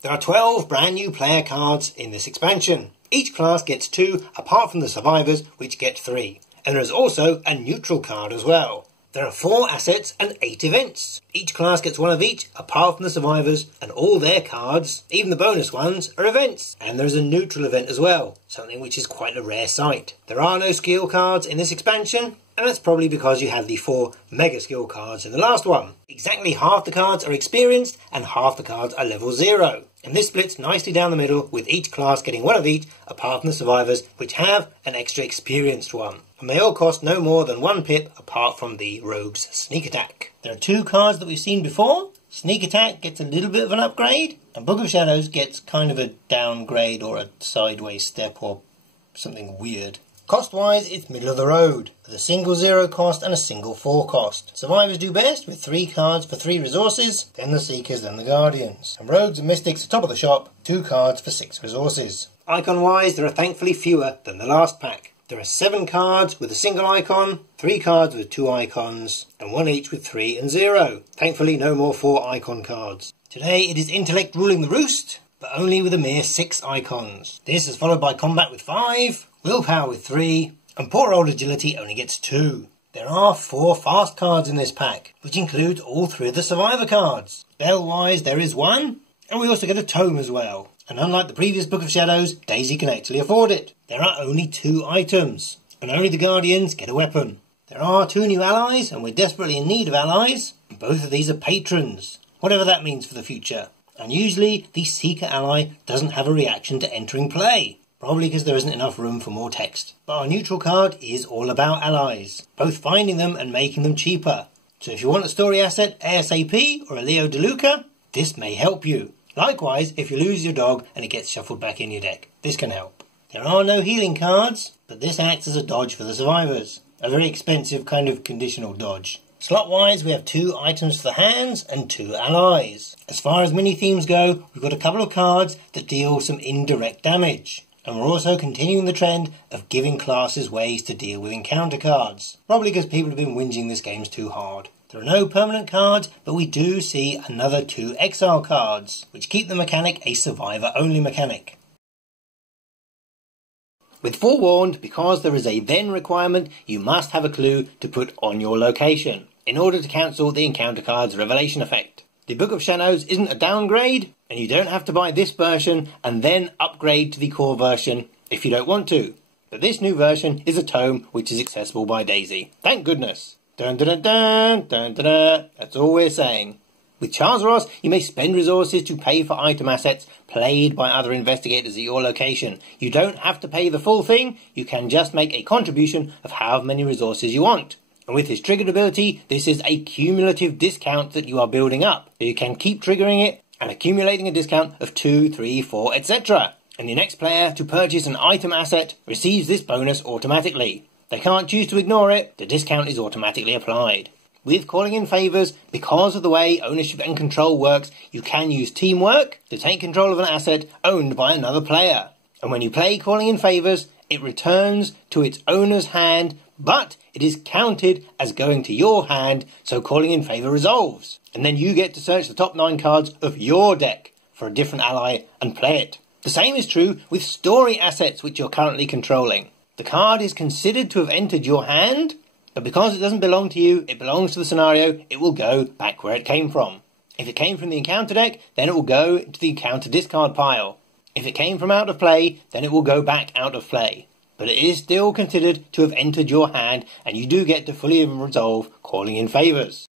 There are 12 brand new player cards in this expansion. Each class gets 2 apart from the survivors, which get 3. And there is also a neutral card as well. There are 4 assets and 8 events. Each class gets 1 of each apart from the survivors, and all their cards, even the bonus ones, are events. And there is a neutral event as well, something which is quite a rare sight. There are no skill cards in this expansion, and that's probably because you have the 4 mega skill cards in the last one. Exactly half the cards are experienced and half the cards are level 0. And this splits nicely down the middle, with each class getting 1 of each apart from the survivors, which have an extra experienced one. And they all cost no more than 1 pip apart from the rogue's sneak attack. There are 2 cards that we've seen before. Sneak attack gets a little bit of an upgrade, and Book of Shadows gets kind of a downgrade or a sideways step or something weird. Cost-wise, it's middle of the road, with a single 0 cost and a single 4 cost. Survivors do best with 3 cards for 3 resources, then the Seekers, then the Guardians. And Rogues and Mystics are top of the shop, 2 cards for 6 resources. Icon-wise, there are thankfully fewer than the last pack. There are 7 cards with a single icon, 3 cards with 2 icons, and 1 each with 3 and 0. Thankfully, no more 4 icon cards. Today it is Intellect ruling the roost, but only with a mere 6 icons. This is followed by Combat with 5, Willpower with 3, and poor old Agility only gets 2. There are 4 fast cards in this pack, which includes all 3 of the Survivor cards. Spell-wise, there is 1, and we also get a Tome as well. And unlike the previous Book of Shadows, Daisy can actually afford it. There are only 2 items, and only the Guardians get a weapon. There are 2 new allies, and we're desperately in need of allies. And both of these are patrons, whatever that means for the future. And usually, the Seeker ally doesn't have a reaction to entering play. Probably because there isn't enough room for more text. But our neutral card is all about allies, both finding them and making them cheaper. So if you want a story asset ASAP or a Leo DeLuca, this may help you. Likewise, if you lose your dog and it gets shuffled back in your deck, this can help. There are no healing cards, but this acts as a dodge for the survivors. A very expensive kind of conditional dodge. Slot-wise, we have 2 items for the hands and 2 allies. As far as mini-themes go, we've got a couple of cards that deal some indirect damage. And we're also continuing the trend of giving classes ways to deal with encounter cards. Probably because people have been whinging this game's too hard. There are no permanent cards, but we do see another 2 exile cards, which keep the mechanic a survivor-only mechanic. With Forewarned, because there is a then requirement, you must have a clue to put on your location, in order to cancel the encounter card's revelation effect. The Book of Shadows isn't a downgrade, and you don't have to buy this version and then upgrade to the core version if you don't want to. But this new version is a tome which is accessible by Daisy. Thank goodness. Dun dun dun dun dun dun dun. That's all we're saying. With Charles Ross, you may spend resources to pay for item assets played by other investigators at your location. You don't have to pay the full thing, you can just make a contribution of however many resources you want. And with his triggered ability, this is a cumulative discount that you are building up. So you can keep triggering it and accumulating a discount of 2, 3, 4, etc. And the next player to purchase an item asset receives this bonus automatically. They can't choose to ignore it, the discount is automatically applied. With Calling in Favours, because of the way ownership and control works, you can use teamwork to take control of an asset owned by another player. And when you play Calling in Favours, it returns to its owner's hand, but it is counted as going to your hand, so Calling in Favour resolves. And then you get to search the top 9 cards of your deck for a different ally and play it. The same is true with story assets which you're currently controlling. The card is considered to have entered your hand, but because it doesn't belong to you, it belongs to the scenario, it will go back where it came from. If it came from the encounter deck, then it will go to the encounter discard pile. If it came from out of play, then it will go back out of play. But it is still considered to have entered your hand, and you do get to fully resolve Calling in Favours.